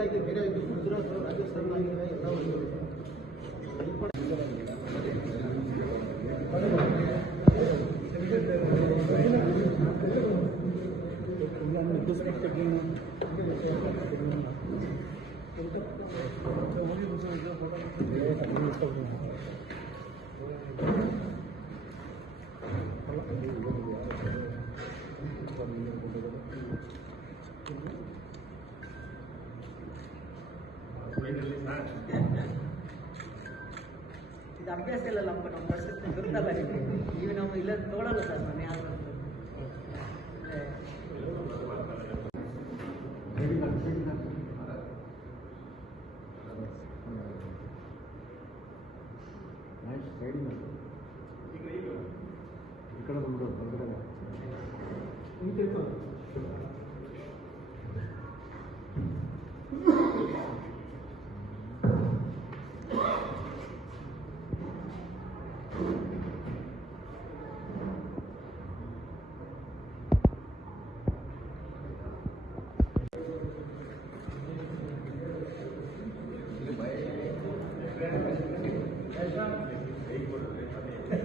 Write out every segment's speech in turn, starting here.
ಕೇಂದ್ರ ಬೇರೆ ಆಗಿ ಬೇರೆ ಆಗಿ ಗುಜರಾತ್ ರಾಜಸ್ಥಾನ ಆಗಿದೆ ಎಲ್ಲ ಒಂದು ಇದು ಅಭ್ಯಾಸ ಇಲ್ಲ ನಮ್ಮ ನಮ್ಮ ಪ್ರಶಸ್ತಿ ಗೊತ್ತಲ್ಲ ನಿಮಗೆ ನೀವು ನಾವು ಇಲ್ಲ ತೊಗೊಳಲ್ಲ ಸರ್ ನಾನು ಯಾರು ಈ ಕಡೆ ಬಂದ್ಬಿಡು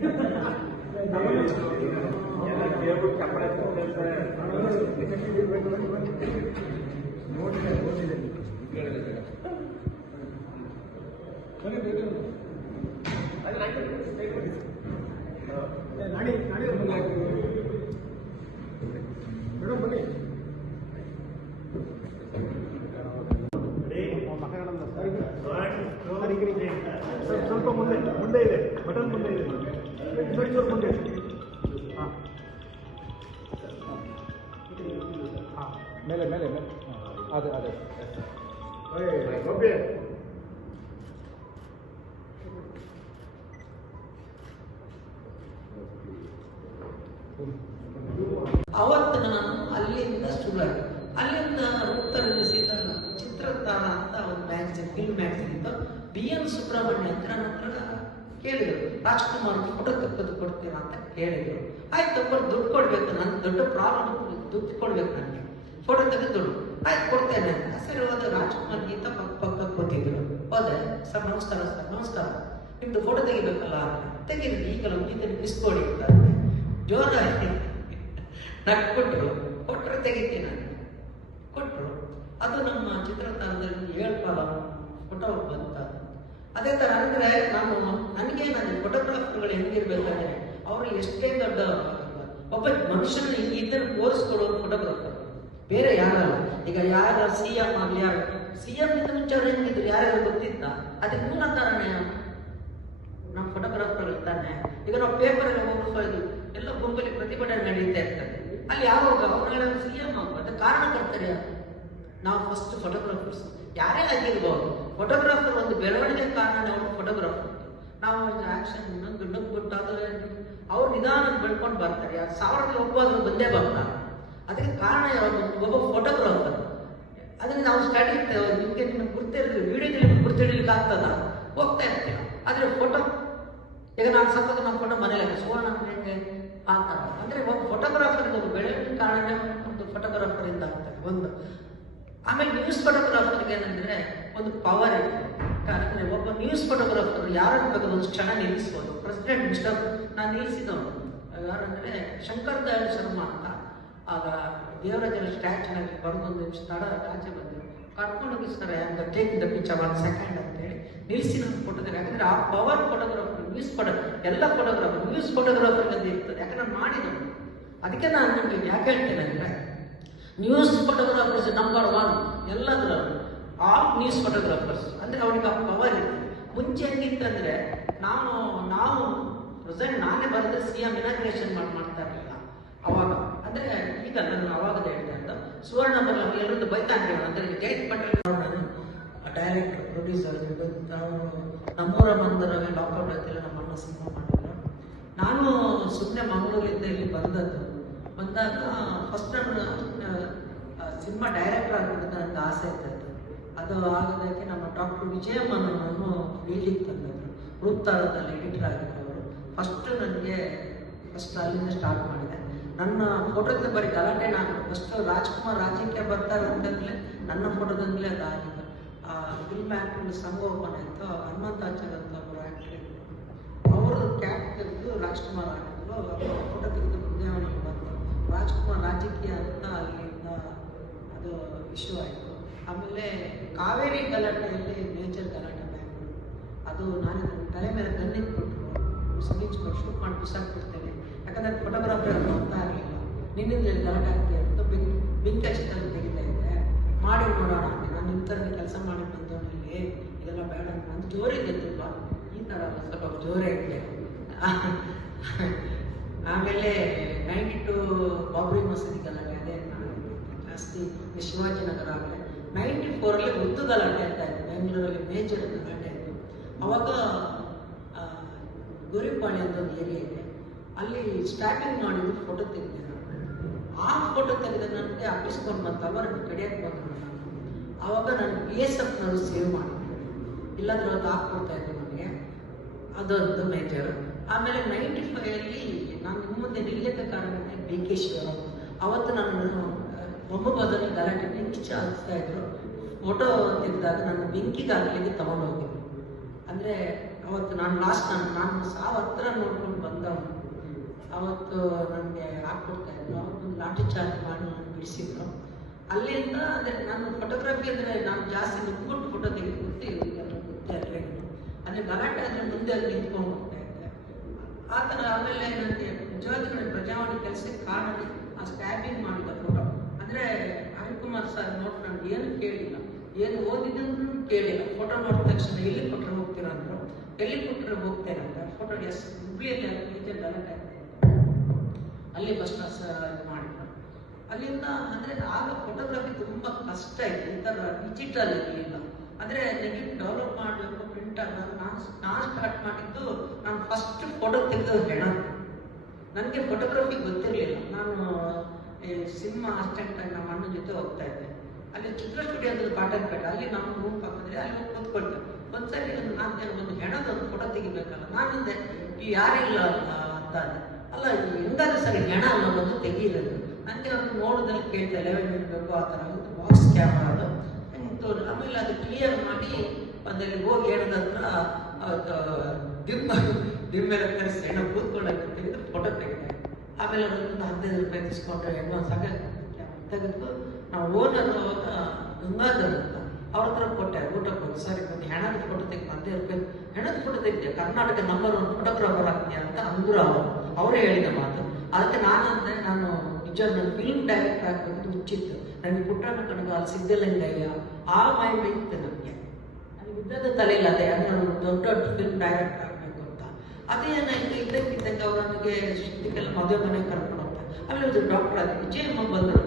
ನಾಡಿ ಮೇಲೆ ಮೇಲೆ ಅದೆ ಅದೆ. ಅವತ್ತು ನಾನು ಅಲ್ಲಿಂದ ಸ್ಟೂಡೆಂಟ್ ಅಲ್ಲಿಂದ ಉತ್ತರಿಸಿದ ಚಿತ್ರತಾಣ ಅಂತ ಒಂದು ಮ್ಯಾಗಝಿನ್ ಫಿಲ್ಮ್ ಮ್ಯಾಗಝಿನ್ ಇತ್ತು. ಬಿ ಎನ್ ಸುಬ್ರಹ್ಮಣ್ಯ ಅಂತ ನನ್ನ ಹತ್ರ ಕೇಳಿದರು. ರಾಜ್ಕುಮಾರ್ ಫೋಟೋ ತೆಗೆದು ಕೊಡ್ತೀರಾ ಅಂತ ಕೇಳಿದರು. ಆಯ್ತು ಒಬ್ಬರು ದುಡ್ಡು ಕೊಡ್ಬೇಕು ನನ್ನ ದೊಡ್ಡ ಪ್ರಾಬ್ಲಮ್ ದುಡ್ಡು ಕೊಡ್ಬೇಕು ನನಗೆ. ಫೋಟೋ ತೆಗೆದು ದುಡ್ಡು ಆಯ್ತು, ಕೊಡ್ತೇನೆ ಅಂತ. ರಾಜಕುಮಾರ್ ಗೀತ ಪಕ್ಕ ಕೂತಿದ್ರು ಹೋದೆ ಸರ್, ನಮಸ್ಕಾರ ಸರ್, ನಮಸ್ಕಾರ. ನಿಮ್ದು ಫೋಟೋ ತೆಗಿಬೇಕಲ್ಲ ತೆಗೀರಿ, ಈಗಲೂ ಈಗಲೂ ಬಿಸ್ಕೊಡಿ ಅಂತ ಜೋರಾಗಿ ನಕ್ಕೊಟ್ರು. ಕೊಟ್ಟರೆ ತೆಗಿತೀನಿ ನಾನು. ಕೊಟ್ಟರು ಅದು ನಮ್ಮ ಚಿತ್ರತಾಣದಲ್ಲಿ ಏಳು ಕಾಲ ಫೋಟೋ ಬಂತ. ಅದೇ ಥರ ಅಂದರೆ, ನಾನು, ನನಗೆ ನನ್ನ ಫೋಟೋಗ್ರಾಫರ್ಗಳು ಹೆಂಗಿರ್ಬೇಕಾದ್ರೆ, ಅವರು ಎಷ್ಟೇ ದೊಡ್ಡ ಒಬ್ಬ ಮನುಷ್ಯನ ಇದನ್ನು ತೋರಿಸ್ಕೊಡೋರು ಫೋಟೋಗ್ರಾಫರ್ ಬೇರೆ ಯಾರಲ್ಲ? ಈಗ ಯಾರ ಸಿ ಎಂ ಆಗಲಿ, ಯಾರು? ಸಿ ಎಂ ಇಂದ ಮುಂಚೆ ಅವ್ರು ಹೆಂಗಿದ್ರು? ಯಾರು ಗೊತ್ತಿತ್ತ? ಅದಕ್ಕೆ ಮೂಲ ಕಾರಣ? ನಮ್ಮ ಫೋಟೋಗ್ರಾಫರ್ ಇರ್ತಾನೆ ಈಗ ನಾವು ಪೇಪರ್ ಎಲ್ಲ ಹೋಗ್ಬೋದು ಎಲ್ಲ ಗುಂಪಲ್ಲಿ ಪ್ರತಿಭಟನೆ ನಡೀತಾ ಇರ್ತದೆ. ಅಲ್ಲಿ ಯಾವಾಗ ಅವರೆಲ್ಲ ಸಿ ಎಂ ಕಾರಣ ಕಾರಣಕರ್ತರು ಯಾರು ನಾವು ಫಸ್ಟ್ ಫೋಟೋಗ್ರಾಫರ್ಸ್ ಯಾರೇ ಆಗಿರ್ಬೋದು ಫೋಟೋಗ್ರಾಫರ್ ಒಂದು ಬೆಳವಣಿಗೆ ಕಾರಣ ಅವರು ಫೋಟೋಗ್ರಾಫರ್ ನಾವು ಆಕ್ಷನ್ ನಂಗೆ ನಂಗೆ ಗೊತ್ತಾದ್ರೆ ಅವ್ರು ನಿಧಾನ ಬೆಳ್ಕೊಂಡು ಬರ್ತಾರೆ. ಯಾರು ಸಾವಿರದಲ್ಲಿ ಒಬ್ಬ ಬಂದೇ ಬರ್ತಾರೆ. ಅದಕ್ಕೆ ಕಾರಣ ಯಾವುದು? ಒಬ್ಬ ಫೋಟೋಗ್ರಾಫರ್ ಅದನ್ನ ನಾವು ಸ್ಟಡಿ ನಿಮಗೆ ನಿಮಗೆ ಗುರ್ತಿರಲಿ ವಿಡಿಯೋದಲ್ಲಿ ನಿಮ್ಗೆ ಗುರ್ತಿಡ್ಲಿಕ್ಕೆ ಆಗ್ತದ? ಹೋಗ್ತಾ ಇರ್ತೀರ. ಆದರೆ ಫೋಟೋ ಈಗ ನಾನು ಸಪೋಸ್ ನಮ್ಮ ಫೋಟೋ ಮನೇಲಿ ಸುವರ್ಣ ಹೆಂಗೆ? ಆ ಅಂದರೆ ಒಬ್ಬ ಫೋಟೋಗ್ರಾಫರ್ ಒಂದು ಬೆಳವಣಿಗೆ ಕಾರಣ ಒಂದು ಫೋಟೋಗ್ರಾಫರ್ ಇಂದ ಆಗ್ತದೆ. ಒಂದು. ಆಮೇಲೆ ನ್ಯೂಸ್ ಫೋಟೋಗ್ರಾಫರ್ಗೆ ಏನಂದ್ರೆ ಒಂದು ಪವರ್ ಇದೆ ಯಾಕಂದ್ರೆ ಒಬ್ಬ ನ್ಯೂಸ್ ಫೋಟೋಗ್ರಾಫರ್ ಯಾರನ್ನು ಬಗ್ಗೆ ಒಂದು ಕ್ಷಣ ನಿಲ್ಲಿಸ್ಬೋದು. ಪ್ರೆಸಿಡೆಂಟ್ ಮಿಸ್ಟರ್ ನಾನು ನಿಲ್ಲಿಸಿದವನು ಯಾರಂದ್ರೆ ಶಂಕರ್ ದಯಾಳ್ ಶರ್ಮಾ ಅಂತ. ಆಗ ದೇವರಾಜರ ಸ್ಟ್ಯಾಚ್ಯೂನಾಗಿ ಒಂದು ಸ್ಥಳ ಆಚೆ ಬಂದರು ಕರ್ಕೊಂಡು ಹೋಗಿ ಸರ್ ಅಂತ take the picture one second ಅಂತೇಳಿ. ನಿಲ್ಲಿಸಿ ನಾನು ಫೋಟೋಗ್ರಾಫ್ ಯಾಕಂದ್ರೆ ಆ ಪವರ್ ಫೋಟೋಗ್ರಾಫರ್ ನ್ಯೂಸ್ ಫೋಟೋ ಎಲ್ಲ ಫೋಟೋಗ್ರಾಫರ್ ನ್ಯೂಸ್ ಫೋಟೋಗ್ರಾಫರ್ ಅಂತ ಇರ್ತದೆ. ಯಾಕಂದ್ರೆ ನಾನು ಮಾಡಿದ್ದು ಅದಕ್ಕೆ ನಾನು ನಿಮಗೆ ಯಾಕೆ ಹೇಳ್ತೇನೆ ಅಂದರೆ ನ್ಯೂಸ್ ಫೋಟೋಗ್ರಾಫರ್ಸ್ ನಂಬರ್ ಒನ್ ಎಲ್ಲದರ ಆಲ್ ನ್ಯೂಸ್ ಫೋಟೋಗ್ರಾಫರ್ಸ್ ಅಂದರೆ ಅವ್ರಿಗೆ ಆ ಪವರ್ ಇತ್ತು ಮುಂಚೆ ಹೆಂಗಿತ್ತಂದ್ರೆ ನಾವು ನಾವು ಪ್ರೆಸೆಂಟ್ ನಾನೇ ಬರೆದ್ರೆ ಸಿ ಎಂ ಇನಾಗ್ರೇಷನ್ ಮಾಡಿ ಮಾಡ್ತಾ ಇರಲಿಲ್ಲ ಅವಾಗ. ಅಂದರೆ ಈಗ ನಾನು ಅವಾಗದ ಹೇಳ್ತಾ ಇದ್ದ ಸುವರ್ಣ ಬಲ್ಲ ಎಲ್ಲರದ್ದು ಬೈತಾ ಇದ್ದೇವೆ ಅಂದರೆ ಜಯಂತ್ ಪಟೇಲ್ ಅವರನ್ನು ಡೈರೆಕ್ಟರ್ ಪ್ರೊಡ್ಯೂಸರ್ ಅವರು ನಮ್ಮೂರ ಬಂದರವೇ ಲಾಕೌಟ್ ಆಯ್ತಿಲ್ಲ, ನಮ್ಮನ್ನ ಸಿನಿಮಾ ಮಾಡಿಲ್ಲ ನಾನು ಸುಮ್ಮನೆ ಮಂಗಳೂರಿಂದ ಇಲ್ಲಿ ಬಂದದ್ದು. ಬಂದಾಗ ಫಸ್ಟ್ ನಾನು ಸಿನಿಮಾ ಡೈರೆಕ್ಟರ್ ಆಗಬೇಕು ನನಗೆ ಆಸೆ ಇದ್ದದ್ದು. ಅದು ಆಗೋದಕ್ಕೆ ನಮ್ಮ ಡಾಕ್ಟರ್ ವಿಜಯಮ್ಮನನ್ನು ಫೀಲ್ಡಿಗೆ ತಂದಿದ್ರು ರೂಪ್ತಾಳದಲ್ಲಿ ಎಡಿಟರ್ ಆಗಿದ್ದವರು. ಫಸ್ಟ್ ನನಗೆ ಫಸ್ಟ್ ಅಲ್ಲಿಂದ ಸ್ಟಾರ್ಟ್ ಮಾಡಿದೆ ನನ್ನ ಫೋಟೋದ ಬರೀ ಗಲಾಟೆ ನಾನು. ಫಸ್ಟ್ ರಾಜ್ಕುಮಾರ್ ರಾಜ್ಯಕ್ಕೆ ಬರ್ತಾರೆ ಅಂತಂದ್ರೆ ನನ್ನ ಫೋಟೋದಿಂದಲೇ ಅದಾಗಿದ್ದು ಆ ಫಿಲ್ಮ್ ಆ್ಯಕ್ಟರ್ ಸಂಗೋಪನೆ ಹನುಮಂತ ಹನುಮಂತಾಚಾರ್ಯ ಅಂತ ಒಬ್ಬರು ಆ್ಯಕ್ಟ್ರಿ ಅವರು ಕ್ಯಾಪ್ ತೆಗೆದು ರಾಜ್ಕುಮಾರ್ ಆಗಿದ್ರು. ಫೋಟೋ ತೆಗೆದು ಬುದ್ಧಿಯವನಿಗೆ ಬಂತು ರಾಜ್ಕುಮಾರ್ ರಾಜಕೀಯ ಅಂತ ಅಲ್ಲಿಂದ ಅದು ಇಶ್ಯೂ ಆಯಿತು. ಆಮೇಲೆ ಕಾವೇರಿ ಗಲಾಟೆಯಲ್ಲಿ ನೇಚರ್ ಗಲಾಟೆ ಬ್ಯಾಂಕ್ ಅದು ನಾನು ತಲೆ ಮೇಲೆ ಗನ್ನಿಟ್ಬಿಟ್ರು ಸಿಗಿಚ್ಕೊಂಡು ಶೂಟ್ ಮಾಡಿ ಬಿಸಾಕ್ಬಿಡ್ತೇನೆ ಯಾಕಂದ್ರೆ ಫೋಟೋಗ್ರಾಫರ್ ಹೋಗ್ತಾ ಇರಲಿಲ್ಲ. ನಿನ್ನಿಂದ ಗಲಾಟೆ ಆಗ್ತಾ ಅಂತ ಬೆಂಕಿ ಬೆಂಕಿ ಹಚ್ಚಿದಲ್ಲಿ ತೆಗಿತಾ ಇದ್ದೆ. ಮಾಡಿ ನೋಡೋಣ ಅಂತ. ನಾನು ನಿಮ್ಮ ಥರ ಕೆಲಸ ಮಾಡಿ ಬಂದವನಿಗೆ ಇದೆಲ್ಲ ಬೇಡ ನಂದು ಜೋರಿದೆ ತುಂಬ ಈ ಥರ ಸ್ವಲ್ಪ ಜೋರೇ ಇದೆ ಆಮೇಲೆ ನೈಂಟಿ ಟು ಬಾಬ್ರಿ ಮಸೀದಿ ಗಲಾಟೆ ಅದೇ ನಾನು ಜಾಸ್ತಿ ಶಿವಾಜಿನಗರ ಆಗಲಿ. ನೈಂಟಿ ಫೋರಲ್ಲಿ ಉದ್ದು ಗಲಾಟೆ ಅಂತ ಇತ್ತು. ಬೆಂಗಳೂರಲ್ಲಿ ಮೇಜರ್ ಗಲಾಟೆ ಇತ್ತು ಅವಾಗ ಗೋರಿಪಾಳ್ಯ ಅಂತ ಒಂದು ಏರಿಯಾ ಇದೆ. ಅಲ್ಲಿ ಸ್ಟಾರ್ಟಿಂಗ್ ಮಾಡಿದ್ದು ಫೋಟೋ ತೆಗೆದಿದ್ದೆ ಆ ಫೋಟೋ ತೆಗೆದ ನನಗೆ ಅಪ್ಪಿಸ್ಕೊಂಡು ಬಂತು ಅವರನ್ನು ಕಡಿಯಕ್ಕೆ ಬಂದರು. ಆವಾಗ ನಾನು ಬಿ ಎಸ್ ನಾನು ಸೇವ್ ಮಾಡಿದ್ದೆ. ಇಲ್ಲಾಂದ್ರೆ ಅದು ಹಾಕ್ಕೊಡ್ತಾ ಇದ್ದೆ ನನಗೆ. ಅದೊಂದು ಮೇಜರ್ ಆಮೇಲೆ ನೈಂಟಿ ಫೈವಲ್ಲಿ ನಾನು ಮುಂದೆ ನಿಲ್ಲದ ಕಾರಣಕ್ಕೆ ಬಿ ಕೆ ಶಿವರಾಮ್ ಅವತ್ತು ನಾನು ಬೊಮ್ಮ ಬದಲು ಗಲಾಟೆ ಬೆಂಕಿ ಚಾಲಿಸ್ತಾ ಇದ್ರು. ಫೋಟೋ ತೆಗೆದಾಗ ನಾನು ಬೆಂಕಿಗೆ ತಗೊಂಡೋಗಿದ್ದೆ. ಅಂದರೆ ಅವತ್ತು ನಾನು ಲಾಸ್ಟ್ ನಾನು ನಾನು ಸಾವತ್ರ ನೋಡ್ಕೊಂಡು ಬಂದವನು. ಅವತ್ತು ನನಗೆ ಹಾಕ್ಕೊಡ್ತಾ ಇದ್ರು. ಅವತ್ತು ಲಾಠಿ ಚಾರ್ಜ್ ಮಾಡಿ ನಾನು ಬಿಡಿಸಿದ್ರು. ಅಲ್ಲಿಂದ ಅಂದರೆ ನಾನು ಫೋಟೋಗ್ರಫಿ ಅಂದರೆ ನಾನು ಜಾಸ್ತಿ ನಿಂತ್ಕೊಂಡು ಫೋಟೋ ತೆಗೆದುಬಿಟ್ಟು ಎಲ್ಲ ಗೊತ್ತೇ ಅಲ್ವೇ ಅಂದರೆ ಗಲಾಟೆ ಅಂದರೆ ಮುಂದೆ ಅಲ್ಲಿ ನಿಂತ್ಕೊಂಡು ಹೋಗ್ತಾ ಇದ್ದೆ. ಆ ಥರ ಆಮೇಲೆ ನನಗೆ ನಿಜವಾದ ಪ್ರಜಾವಾಣಿ ಕೆಲಸಕ್ಕೆ ಕಾರಣ ಆ ಸ್ಟ್ಯಾಬಿಂಗ್ ಮಾಡಿದ ಫೋಟೋ ಅಂದರೆ ಅನಿಲ್ಕುಮಾರ್ ಸರ್ ನೋಡಿ ನಾನು ಏನು ಕೇಳಿಲ್ಲ. ಏನು ಓದಿದ್ದನ್ನು ಕೇಳಿಲ್ಲ. ಫೋಟೋ ನೋಡಿದ ತಕ್ಷಣ, ಇಲ್ಲಿ ಕೊಟ್ಟರೆ ಎಲ್ಲಿ ಕೊಟ್ಟರೆ ಹೋಗ್ತೇನೆ ಅಂತ ಫೋಟೋ ಎಸ್ ಹುಬ್ಳಿಯಲ್ಲಿ ಮೇಜರ್ ಗಲಾಟೆ ಅಲ್ಲಿ ಕ್ಲಾಸ್ ಇದು ಮಾಡಿದ್ರು. ಅಲ್ಲಿಂದ ಅಂದರೆ ಆಗ ಫೋಟೋಗ್ರಫಿ ತುಂಬ ಕಷ್ಟ ಇತ್ತು. ಈ ಥರ ಡಿಜಿಟಲ್ ಇರಲಿಲ್ಲ ಅಂದರೆ ನೆಗೆಟಿವ್ ಡೆವಲಪ್ ಮಾಡಬೇಕು ಪ್ರಿಂಟ್ ನಾನು ನಾನು ಸ್ಟಾರ್ಟ್ ಮಾಡಿದ್ದು ನಾನು ಫಸ್ಟ್ ಫೋಟೋ ತೆಗೆದು ಹೆಣ. ನನಗೆ ಫೋಟೋಗ್ರಫಿ ಗೊತ್ತಿರಲಿಲ್ಲ. ನಾನು ಸಿನಿಮಾ ಅಸಿಸ್ಟೆಂಟ್ ಆಗಿ ನಮ್ಮ ಅಣ್ಣನ ಜೊತೆ ಹೋಗ್ತಾ ಇದ್ದೆ. ಅಲ್ಲಿ ಚಿತ್ರ ಸ್ಟುಡಿಯೋದಲ್ಲಿ ಕಾಟನ್ಪೇಟೆ ಅಲ್ಲಿ ನಮ್ಮ ರೂಮ್ ಪಕ್ಕದಲ್ಲಿ ಅಲ್ಲಿ ಹೋಗಿ ಕೂತ್ಕೊಳ್ತೆ. ಒಂದ್ಸರಿ ಒಂದು ಜನ ಒಂದು ಹೆಣದ ಒಂದು ಫೋಟೋ ತೆಗಿಬೇಕಲ್ಲ ನಾನಿಂದೆ ಈ ಯಾರಿಲ್ಲ ಅಲ್ಲ ಅಂತ ಅಲ್ಲ ಇದು ಸರಿ ಹೆಣ ಅನ್ನೋದೊಂದು ತೆಗೀರೋದು ನನಗೆ ಅವ್ರು ನೋಡೋದಲ್ಲಿ ಕೇಳ್ತಾ ಲೆವೆನ್ ಇರಬೇಕು ಆ ಥರ. ಒಂದು ಬಾಕ್ಸ್ ಕ್ಯಾಮ್ರಾ ಅದು ಆಮೇಲೆ ಅದು ಕ್ಲಿಯರ್ ಮಾಡಿ ಅದರಲ್ಲಿ ಹೋಗಿ ಹೇಳಿದ ನಂತರ ಅದು ಡಿಮ್ ಡಿಮ್ ಮೇಲೆ ಕರೆಸಿ ಹೆಣ ಕೂತ್ಕೊಂಡಾಗ ತೆಗೆದು ಫೋಟೋ ತೆಗೆದೆ. ಆಮೇಲೆ ಒಂದು ಹದಿನೈದು ರೂಪಾಯಿ ಇಸ್ಕೊಂಡ್ರೆ ಅಡ್ವಾನ್ಸ್ ಆಗ ತೆಗೆದು, ನಾವು ಓನರ್ ಅವಾಗ ಗಂಗಾಧರ್ ಅಂತ ಅವ್ರ ಹತ್ರ ಕೊಟ್ಟೆ ಊಟಕ್ಕೆ ಕೊಟ್ಟು, ಸರಿ ಒಂದು ಹೆಣದ ಫೋಟೋ ತೆಗೆದು ಹದಿನೈದು ರೂಪಾಯಿ ಹೆಣದ ಫೋಟೋ ತೆಗೆದೆ, ಕರ್ನಾಟಕ ನಂಬರ್ ಒನ್ ಫೋಟೋಗ್ರಾಫರ್ ಆಗ್ತೀಯ ಅಂತ ಅಂದ್ರು ಅವರು. ಅವರೇ ಹೇಳಿದ ಮಾತು. ಅದಕ್ಕೆ ನಾನು ಅಂದ್ರೆ ನಾನು ನಿಜ ನನ್ನ ಫಿಲ್ಮ್ ಡೈರೆಕ್ಟರ್ ಆಗಬೇಕು ಹುಚ್ಚಿತ್ತು ನನಗೆ ಪುಟ್ಟಣ್ಣ ಕಣಗಾಲ್ ಸಿದ್ದಲಿಂಗಯ್ಯ ಆ ಮೈಂಡ್ ಇತ್ತು ನನಗೆ ನನಗೆ ತಲೆ ಇಲ್ಲ ಅದೇ. ನಾನು ದೊಡ್ಡ ದೊಡ್ಡ ಫಿಲ್ಮ್ ಡೈರೆಕ್ಟರ್ ಆಗಬೇಕು ಅಂತ. ಅದೇ ಏನಾಯ್ತು? ಇದ್ದಕ್ಕಿದ್ದಂಗೆ ಅವ್ರು ನನಗೆ ಇದಕ್ಕೆಲ್ಲ ಮದುವೆ ಮನೆಗೆ ಕರ್ಕೊಂಡು ಹೋಗ್ತಾರೆ. ಆಮೇಲೆ ಒಂದು ಡಾಕ್ಟರ್ ಆಗಿ ವಿಜಯಮ್ಮ ಬಂದರು.